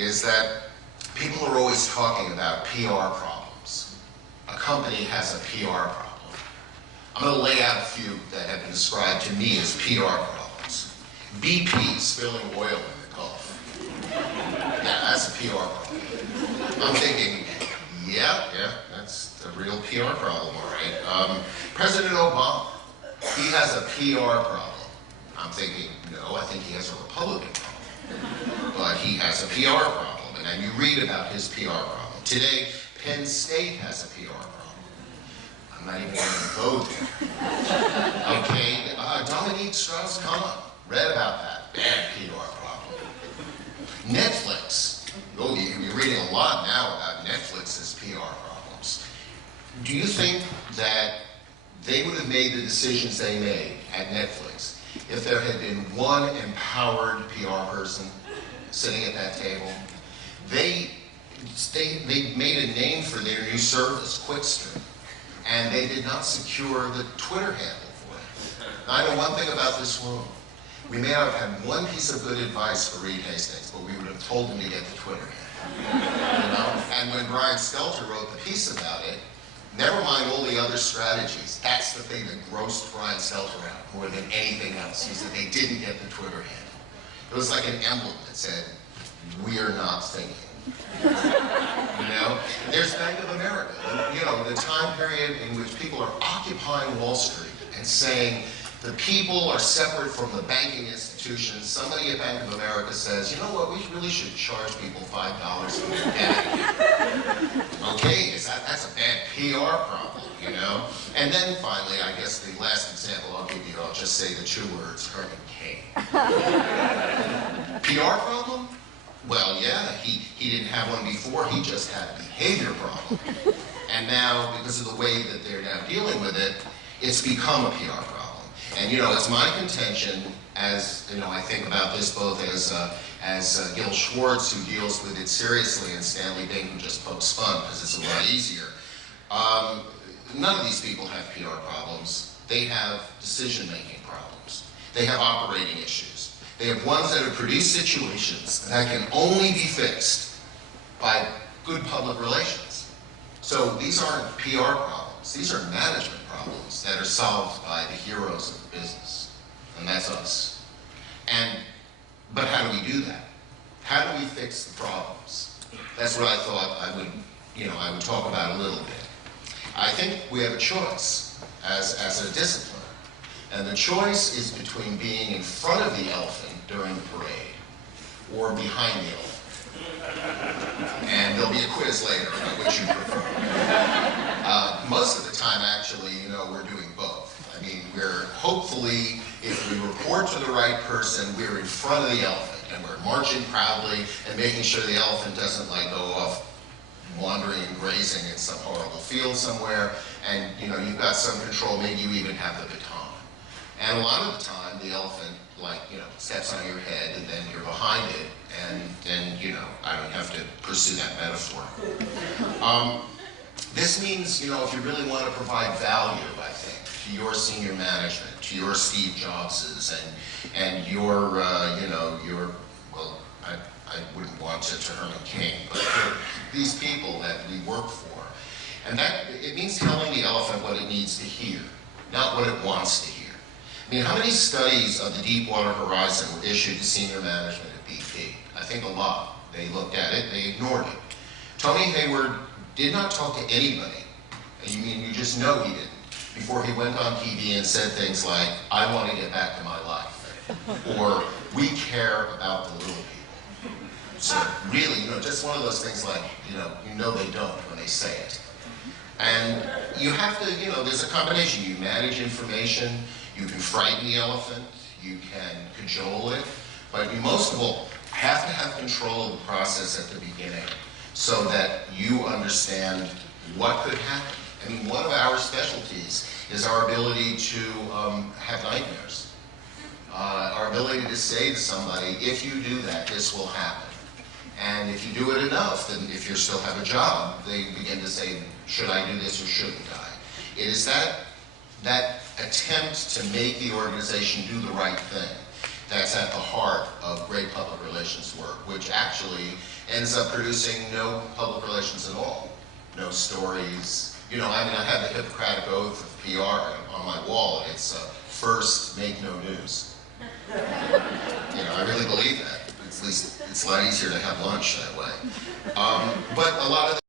is that people are always talking about PR problems. A company has a PR problem. I'm going to lay out a few that have been described to me as PR problems. BP spilling oil in the Gulf. Yeah, that's a PR problem. I'm thinking, yeah, that's a real PR problem, all right. President Obama, he has a PR problem. I'm thinking, no, I think he has a Republican problem. But he has a PR problem, and then you read about his PR problem. Today, Penn State has a PR problem. I'm not even going to go there. Okay, Dominique Strauss-Kahn, read about that. Bad PR problem. Netflix. Oh, you're reading a lot now about Netflix's PR problems. Do you think that they would have made the decisions they made at Netflix if there had been one empowered PR person sitting at that table? They made a name for their new service, Quickstream, and they did not secure the Twitter handle for it. Now, I know one thing about this room. We may not have had one piece of good advice for Reed Hastings, but we would have told him to get the Twitter handle. You know? And when Brian Stelter wrote the piece about it, never mind all the other strategies, that's the thing that grossed Brian Stelter out more than anything else, is that they didn't get the Twitter handle. It was like an emblem that said, "We're not thinking." You know? There's Bank of America. You know, the time period in which people are occupying Wall Street and saying the people are separate from the banking institutions. Somebody at Bank of America says, you know what, we really should charge people $5 for their bank. Okay, that's a bad PR problem, you know? And then finally, I guess the last example I'll give you, I'll just say the two words, Herman Cain. PR problem? Well, yeah, he didn't have one before, he just had a behavior problem. And now, because of the way that they're now dealing with it, it's become a PR problem. And, you know, it's my contention, as, you know, I think about this both as Gil Schwartz, who deals with it seriously, and Stanley Bing, who just pokes fun, because it's a lot easier. None of these people have PR problems. They have decision-making problems. They have operating issues. They have ones that have produced situations that can only be fixed by good public relations. So these aren't PR problems. These are management problems that are solved by the heroes of the business, and that's us. But how do we do that? How do we fix the problems? That's what I thought I would talk about a little bit. I think we have a choice as a discipline, and the choice is between being in front of the elephant during the parade or behind the elephant. And there'll be a quiz later about which you prefer. Most of the time, actually, you know, we're doing both. I mean, we're hopefully, if we report to the right person, we're in front of the elephant, and we're marching proudly and making sure the elephant doesn't, like, go off wandering and grazing in some horrible field somewhere, and, you know, you've got some control, maybe you even have the baton. And a lot of the time, the elephant, like, you know, steps on your head, and then you're behind it, and then, you know, I don't have to pursue that metaphor. This means, you know, if you really want to provide value, I think, to your senior management, to your Steve Jobses, and your, you know, your, well, I wouldn't want to Herman Cain, but these people that we work for. And that, it means telling the elephant what it needs to hear, not what it wants to hear. I mean, how many studies of the Deepwater Horizon were issued to senior management at BP? I think a lot. They looked at it, they ignored it. Tony Hayward did not talk to anybody, and you just know he didn't, before he went on TV and said things like, I want to get back to my life, or we care about the little people. So really, you know, just one of those things like, you know they don't when they say it. And you have to, you know, there's a combination. You manage information, you can frighten the elephant, you can cajole it, but you most of all have to have control of the process at the beginning so that you understand what could happen. I mean, one of our specialties is our ability to have nightmares. Our ability to say to somebody, if you do that, this will happen. And if you do it enough, then if you still have a job, they begin to say, should I do this or shouldn't I? It is that attempt to make the organization do the right thing that's at the heart of great public relations work, which actually ends up producing no public relations at all. No stories. You know, I mean, I have the Hippocratic Oath of PR on my wall. It's first, make no news. You know, I really believe that. At least it's a lot easier to have lunch that way. But a lot of